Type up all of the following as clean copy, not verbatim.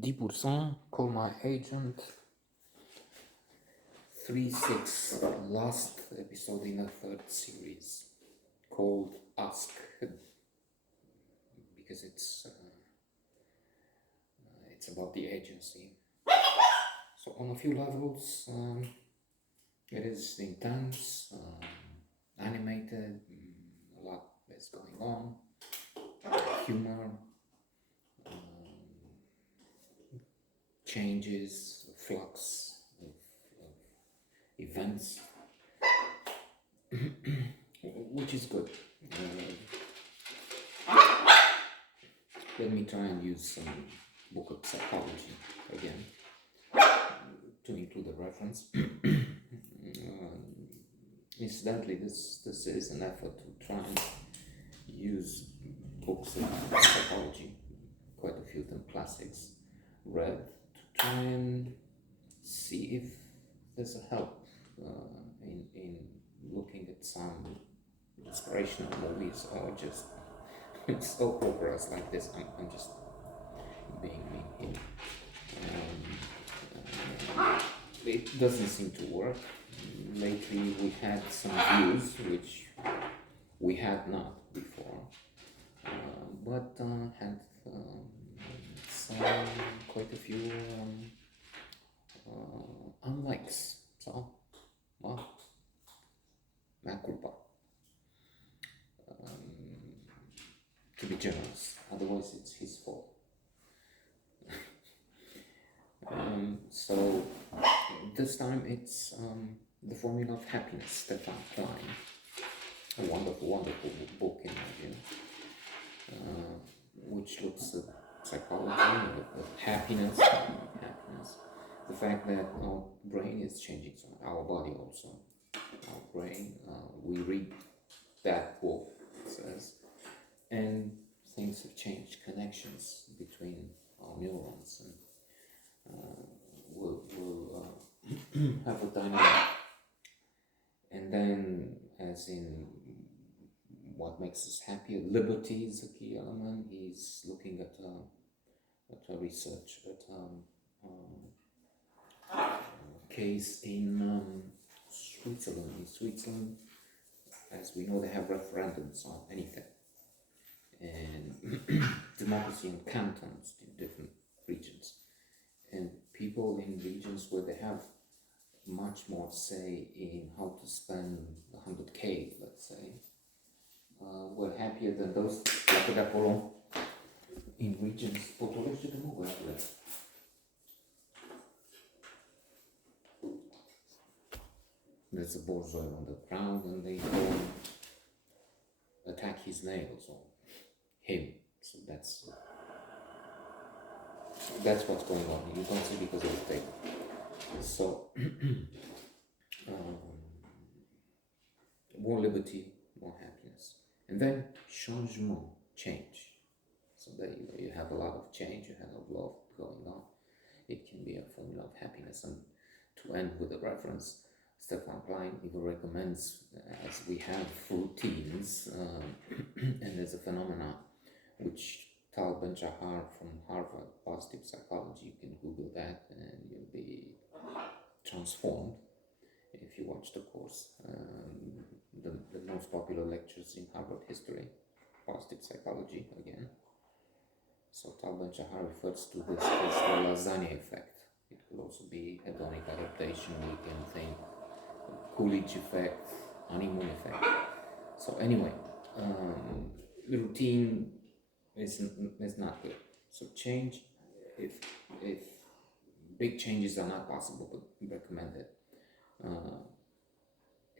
Dix Pour Cent, Call My Agent, 3-6, last episode in the third series, called Ask, because it's about the agency. So on a few levels, it is intense, animated, a lot is going on, humor, changes, flux of events, which is good. Let me try and use some book of psychology again to include a reference. Incidentally, this is an effort to try and use books of psychology, quite a few of them classics, read, to try and see if there's a help in looking at some inspirational movies or just soap operas like this. I'm just being mean here. It doesn't seem to work. Lately we had some views which we had not before, but had quite a few unlikes. So, well, mea culpa. To be generous, otherwise it's his fault. So this time it's The Formula of Happiness, Stefan Klein. A wonderful, wonderful book in my view, which looks at psychology, of happiness, the fact that our brain is changing, so our body also, our brain. We read that book, it says, and things have changed, connections between our neurons, and we'll have a dynamic. And then, as in what makes us happier, liberty is a key element. He's looking at a research, at a case in Switzerland. In Switzerland, as we know, they have referendums on anything, and democracy in cantons in different regions, and people in regions where they have much more say in how to spend 100K, let's say, were happier than those in regions. There's a bourgeois on the ground, and they go attack his nails or him. So that's what's going on. You don't see because of the table. So more liberty, more happiness, and then changement, change. So there you have a lot of change, you have a lot going on. It can be a formula of happiness. And to end with a reference, Stefan Klein even recommends, as we have routines, and there's a phenomena which Tal Ben-Shahar from Harvard, positive psychology, you can Google that and you'll be transformed if you watch the course. The most popular lectures in Harvard history, positive psychology again. So Tal Ben-Shahar refers to this as the lasagna effect. It could also be hedonic adaptation, we can think Coolidge effect, honeymoon effect. So anyway, the routine is not good. So change, if big changes are not possible but recommended,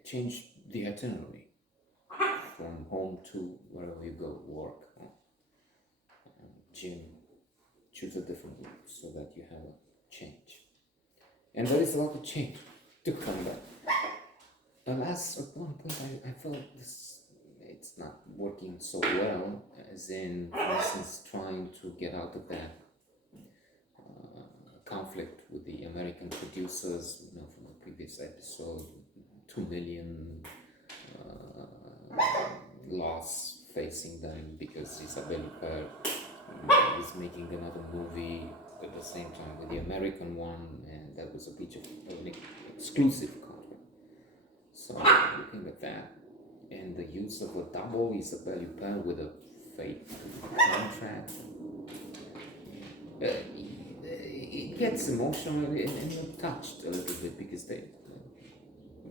change the itinerary from home to wherever you go, work, or gym. Choose a different route so that you have a change. And there is a lot of change to come back. Alas, at one point I felt it's not working so well, as in, for instance, trying to get out of that conflict with the American producers, from the previous episode, 2 million loss facing them because Isabelle Huppert was making another movie at the same time with the American one, and that was a breach of an exclusive contract. So looking at that, and the use of a double Isabelle Huppert with a fake contract, it gets emotional and you're touched a little bit because they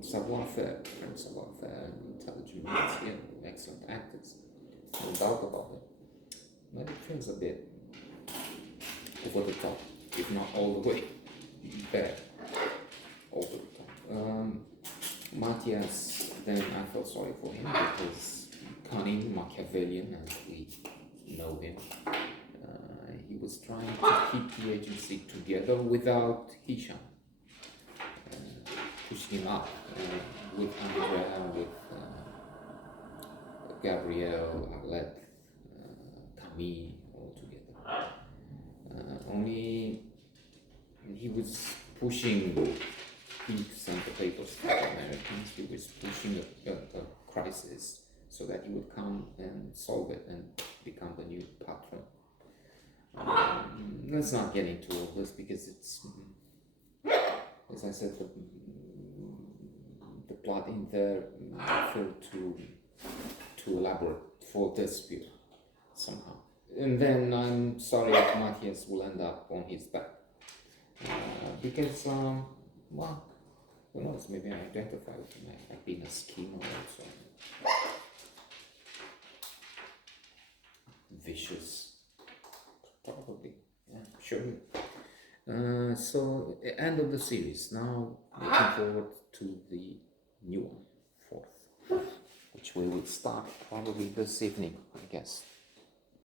savoir-faire, French savoir-faire, and intelligent minds, yeah, excellent actors, no doubt about it. But it feels a bit over the top, if not all the way bad, over the top. Matthias, then I felt sorry for him because cunning, Machiavellian, as we know him, he was trying to keep the agency together without Hisham, pushing him up with Andrea, with Gabrielle, Arlette, Camille, all together. Only he was pushing, he sent the papers to the Americans, he was pushing a crisis so that he would come and solve it and become the new patron. Let's not get into all this because it's, as I said, the plot in there felt too elaborate for this view somehow. And then I'm sorry if Matthias will end up on his back. Because, well, who knows, maybe I identify with him. I've been a schemer also. Vicious. Probably, yeah, sure. So, end of the series. Now, looking forward to the new one, fourth, which we will start probably this evening, I guess.